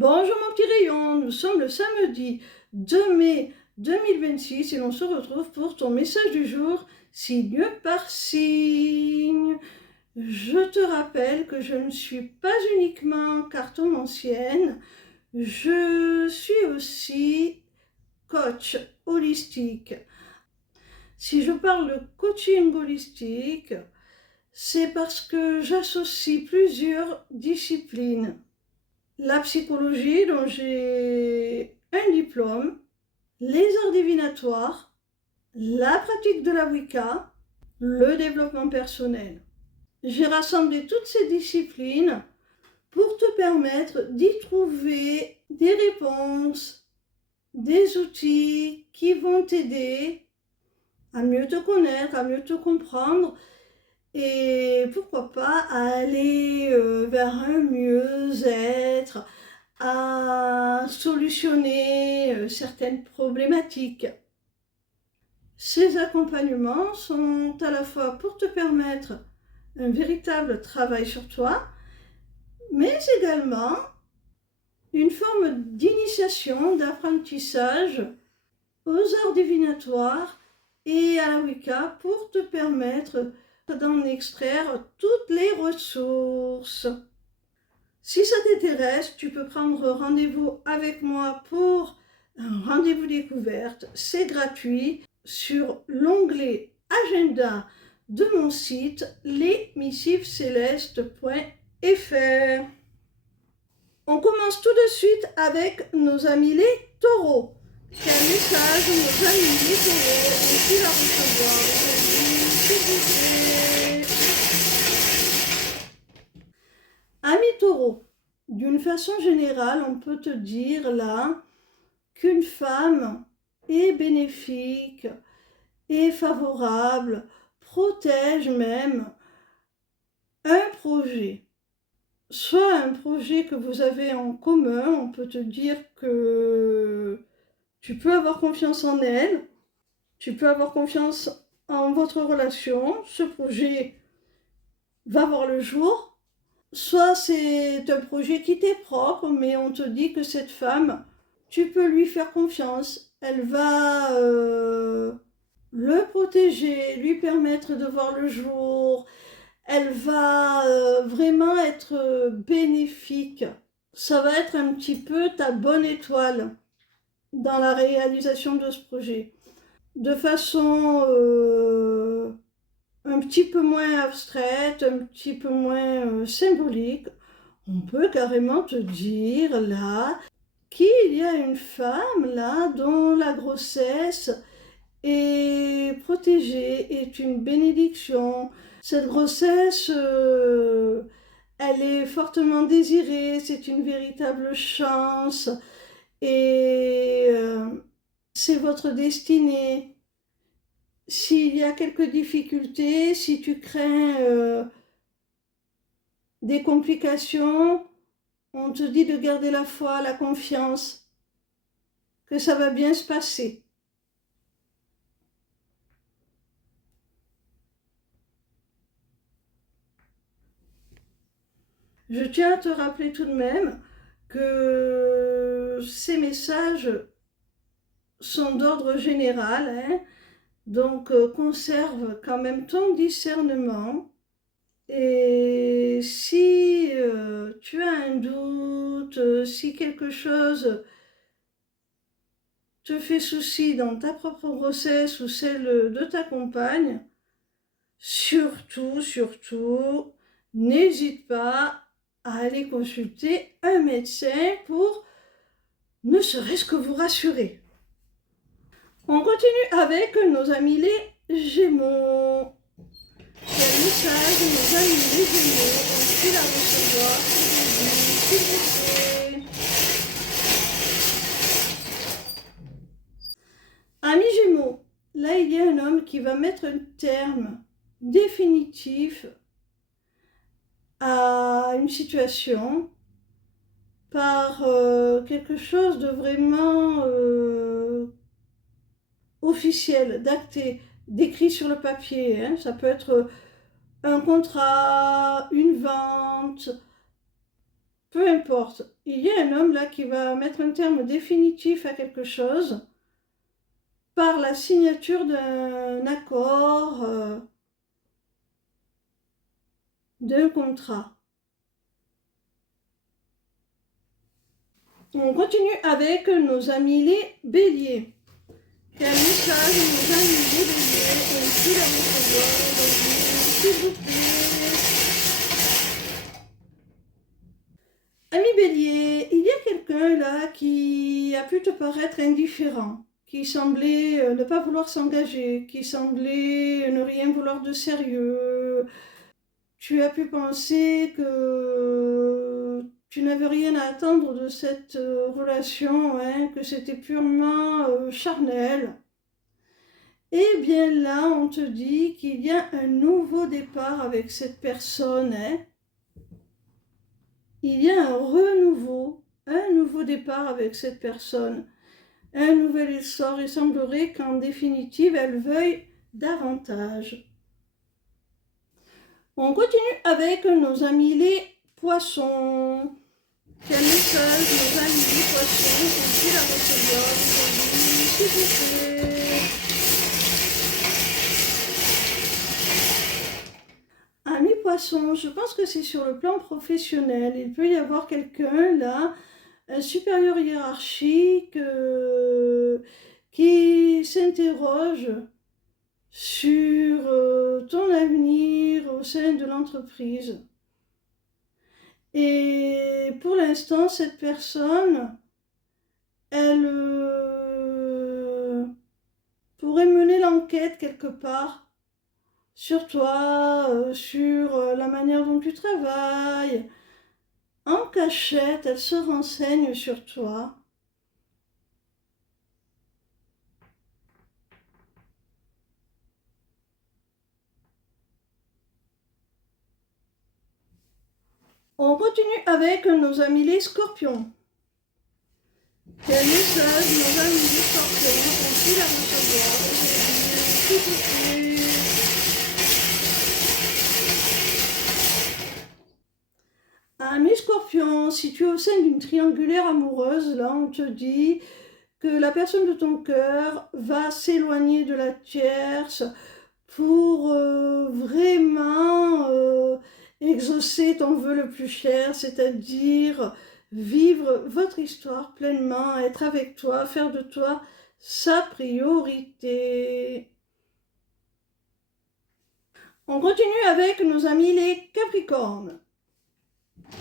Bonjour mon petit rayon, nous sommes le samedi 2 mai 2026 et l'on se retrouve pour ton message du jour, signe par signe. Je te rappelle que je ne suis pas uniquement cartomancienne, je suis aussi coach holistique. Si je parle de coaching holistique, c'est parce que j'associe plusieurs disciplines. La psychologie, dont j'ai un diplôme, les arts divinatoires, la pratique de la Wicca, le développement personnel. J'ai rassemblé toutes ces disciplines pour te permettre d'y trouver des réponses, des outils qui vont t'aider à mieux te connaître, à mieux te comprendre et pourquoi pas à aller vers un mieux-être, à solutionner certaines problématiques. Ces accompagnements sont à la fois pour te permettre un véritable travail sur toi, mais également une forme d'initiation, d'apprentissage aux arts divinatoires et à la Wicca pour te permettre d'en extraire toutes les ressources. Si ça t'intéresse, tu peux prendre rendez-vous avec moi pour un rendez-vous découverte. C'est gratuit sur l'onglet Agenda de mon site lesmissivescélestes.fr. On commence tout de suite avec nos amis les taureaux. Quel message nos amis les taureaux ont-ils à recevoir aujourd'hui, s'il vous plaît? Amis taureaux, d'une façon générale, on peut te dire là qu'une femme est bénéfique, est favorable, protège même un projet. Soit un projet que vous avez en commun, on peut te dire que tu peux avoir confiance en elle, tu peux avoir confiance en votre relation, ce projet va voir le jour. Soit c'est un projet qui t'est propre, mais on te dit que cette femme, tu peux lui faire confiance. Elle va le protéger, lui permettre de voir le jour. Elle va vraiment être bénéfique. Ça va être un petit peu ta bonne étoile dans la réalisation de ce projet. De façon un petit peu moins abstraite, un petit peu moins symbolique, on peut carrément te dire là qu'il y a une femme là dont la grossesse est protégée, est une bénédiction. Cette grossesse, elle est fortement désirée, c'est une véritable chance et c'est votre destinée. S'il y a quelques difficultés, si tu crains des complications, on te dit de garder la foi, la confiance, que ça va bien se passer. Je tiens à te rappeler tout de même que ces messages sont d'ordre général, hein, donc conserve quand même ton discernement. Et si tu as un doute, si quelque chose te fait souci dans ta propre grossesse ou celle de ta compagne, surtout, n'hésite pas à aller consulter un médecin pour ne serait-ce que vous rassurer. On continue avec nos amis les Gémeaux. Quel message nos amis les Gémeaux ont-ils à recevoir aujourd'hui, s'il vous plaît? Amis Gémeaux, là il y a un homme qui va mettre un terme définitif à une situation par quelque chose de vraiment officiel, d'acté, d'écrit sur le papier, hein. Ça peut être un contrat, une vente, peu importe, il y a un homme là qui va mettre un terme définitif à quelque chose par la signature d'un accord, d'un contrat. On continue avec nos amis les béliers. Quel message nos amis les béliers ont-ils à recevoir aujourd'hui, s'il vous plaît? Ami bélier, il y a quelqu'un là qui a pu te paraître indifférent, qui semblait ne pas vouloir s'engager, qui semblait ne rien vouloir de sérieux. Tu as pu penser que tu n'avais rien à attendre de cette relation, hein, que c'était purement charnel. Eh bien là, on te dit qu'il y a un nouveau départ avec cette personne, hein. Il y a un nouveau départ avec cette personne, un nouvel essor. Il semblerait qu'en définitive, elle veuille davantage. On continue avec nos amis les poissons. Quel message nos amis les poissons ont-ils à recevoir aujourd'hui, s'il vous plaît? Amis poissons, je pense que c'est sur le plan professionnel. Il peut y avoir quelqu'un là, un supérieur hiérarchique qui s'interroge sur ton avenir au sein de l'entreprise. Et pour l'instant, cette personne, elle pourrait mener l'enquête quelque part sur toi, sur la manière dont tu travailles. En cachette, elle se renseigne sur toi. On continue avec nos amis les scorpions. Quel message nos amis les scorpions ont-ils à recevoir aujourd'hui, s'il vous plaît? Ami scorpion, si tu es au sein d'une triangulaire amoureuse, là on te dit que la personne de ton cœur va s'éloigner de la tierce pour vraiment exaucer ton vœu le plus cher, c'est-à-dire vivre votre histoire pleinement, être avec toi, faire de toi sa priorité. On continue avec nos amis les Capricornes.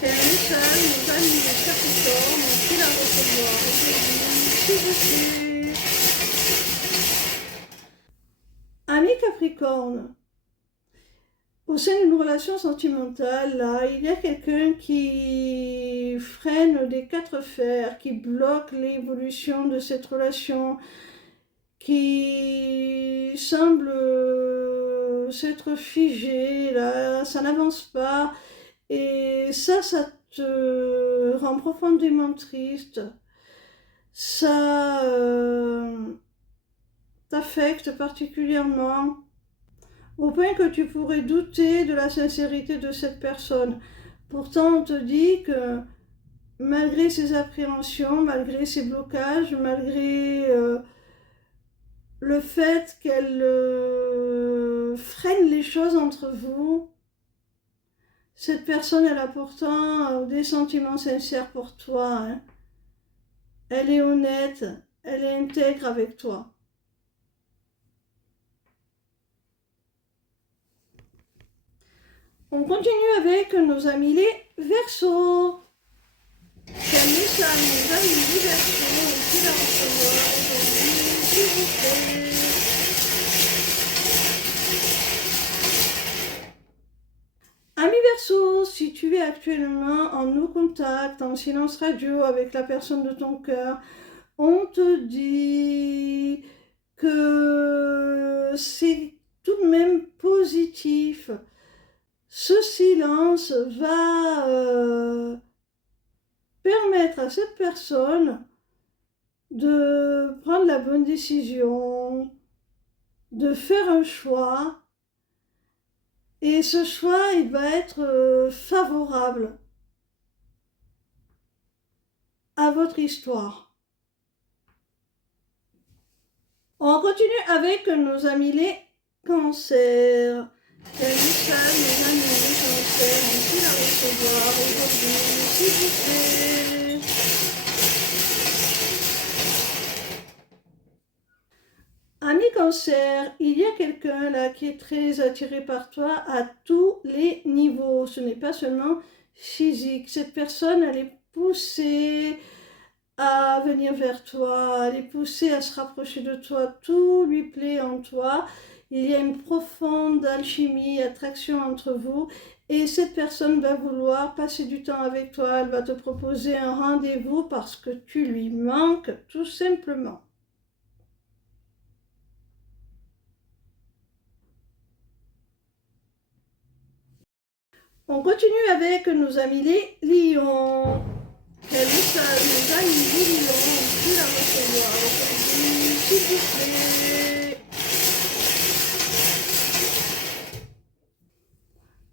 Quel message nos amis les Capricornes ont-ils à recevoir aujourd'hui, s'il vous plaît? Amis Capricorne, au sein d'une relation sentimentale, là, il y a quelqu'un qui freine des quatre fers, qui bloque l'évolution de cette relation, qui semble s'être figé, là, ça n'avance pas. Et ça te rend profondément triste. Ça t'affecte particulièrement, au point que tu pourrais douter de la sincérité de cette personne. Pourtant, on te dit que malgré ses appréhensions, malgré ses blocages, malgré le fait qu'elle freine les choses entre vous, cette personne, elle a pourtant des sentiments sincères pour toi, hein. Elle est honnête, elle est intègre avec toi. On continue avec nos amis les Verseaux. Quel message nos amis les Verseaux ont-ils à recevoir aujourd'hui, s'il vous plaît? Ami Verseau, si tu es actuellement en no contact, en silence radio avec la personne de ton cœur, on te dit que c'est tout de même positif. Ce silence va permettre à cette personne de prendre la bonne décision, de faire un choix. Et ce choix, il va être favorable. à votre histoire. On continue avec nos amis les cancers. Quel message mes amis les cancers ont-ils à recevoir aujourd'hui, s'il vous plaît? Ami cancer, il y a quelqu'un là qui est très attiré par toi à tous les niveaux. Ce n'est pas seulement physique. Cette personne, elle est poussée à venir vers toi, elle est poussée à se rapprocher de toi. Tout lui plaît en toi. Il y a une profonde alchimie, attraction entre vous. Et cette personne va vouloir passer du temps avec toi. Elle va te proposer un rendez-vous parce que tu lui manques tout simplement. On continue avec nos amis les lions. Quel message nos amis les lions ont-ils à recevoir aujourd'hui, s'il vous plaît?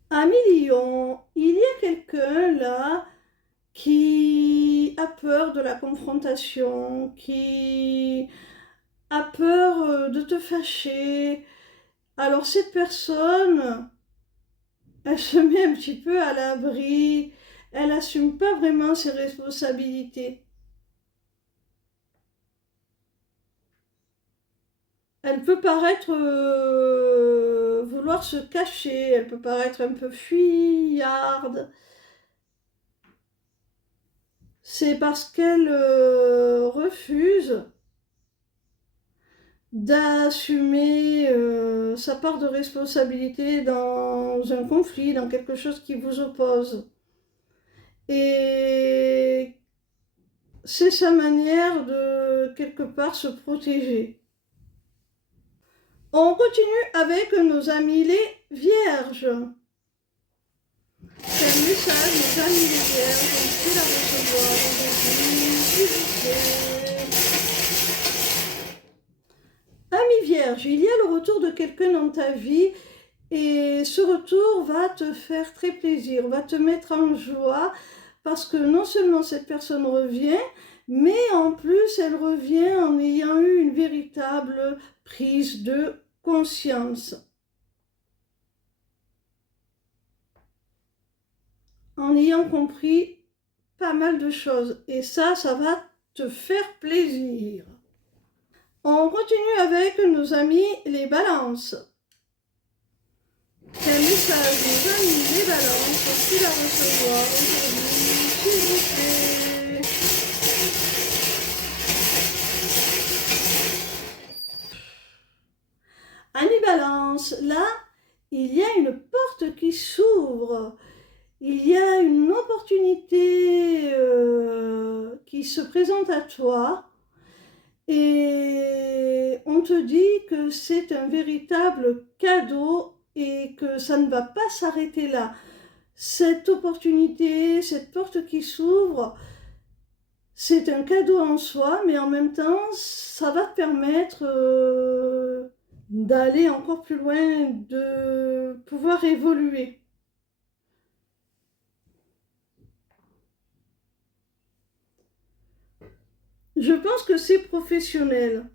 Amis lions, il y a quelqu'un là qui a peur de la confrontation, qui a peur de te fâcher. Alors cette personne, elle se met un petit peu à l'abri, elle n'assume pas vraiment ses responsabilités. Elle peut paraître vouloir se cacher, elle peut paraître un peu fuyarde. C'est parce qu'elle refuse d'assumer sa part de responsabilité dans un conflit, dans quelque chose qui vous oppose. Et c'est sa manière de, quelque part, se protéger. On continue avec nos amis les vierges. Quel message nos amis les vierges ont-ils à recevoir aujourd'hui, s'il vous plaît? Ami vierge, il y a le retour de quelqu'un dans ta vie et ce retour va te faire très plaisir, va te mettre en joie parce que non seulement cette personne revient, mais en plus elle revient en ayant eu une véritable prise de conscience. En ayant compris pas mal de choses. Et ça va te faire plaisir. On continue avec nos amis les balances. Quel message nos amis les balances ont-ils à recevoir aujourd'hui, s'il vous plaît? Amis balance, là, il y a une porte qui s'ouvre. Il y a une opportunité qui se présente à toi et on te dit que c'est un véritable cadeau et que ça ne va pas s'arrêter là. Cette opportunité, cette porte qui s'ouvre, c'est un cadeau en soi, mais en même temps, ça va te permettre d'aller encore plus loin, de pouvoir évoluer. Je pense que c'est professionnel.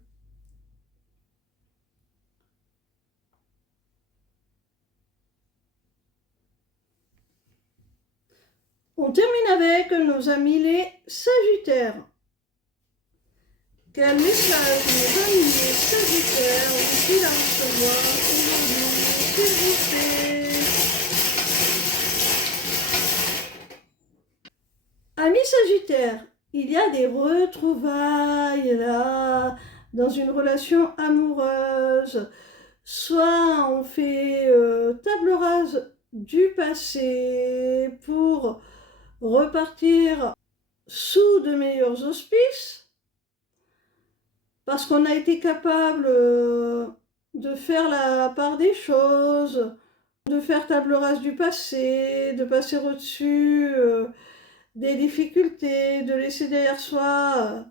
On termine avec nos amis les Sagittaires. Quel message nos amis les Sagittaires ont-ils à recevoir aujourd'hui, s'il vous plaît? Amis Sagittaires, il y a des retrouvailles là, dans une relation amoureuse. Soit on fait table rase du passé pour repartir sous de meilleurs auspices, parce qu'on a été capable de faire la part des choses, de faire table rase du passé, de passer au-dessus des difficultés, de laisser derrière soi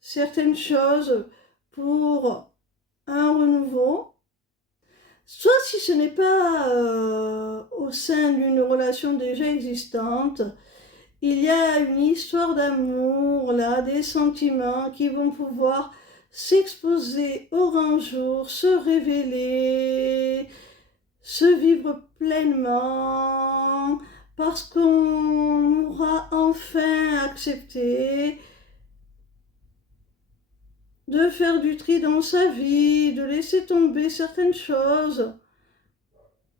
certaines choses pour un renouveau. Soit si ce n'est pas au sein d'une relation déjà existante, il y a une histoire d'amour, là, des sentiments qui vont pouvoir s'exposer au grand jour, se révéler, se vivre pleinement, parce qu'on aura enfin accepté de faire du tri dans sa vie, de laisser tomber certaines choses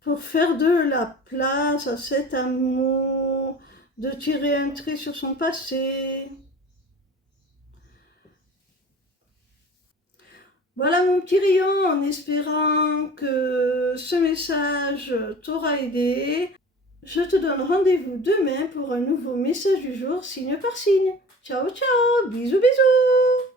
pour faire de la place à cet amour, de tirer un trait sur son passé. Voilà mon petit rayon, en espérant que ce message t'aura aidé. Je te donne rendez-vous demain pour un nouveau message du jour, signe par signe. Ciao, ciao, bisous, bisous.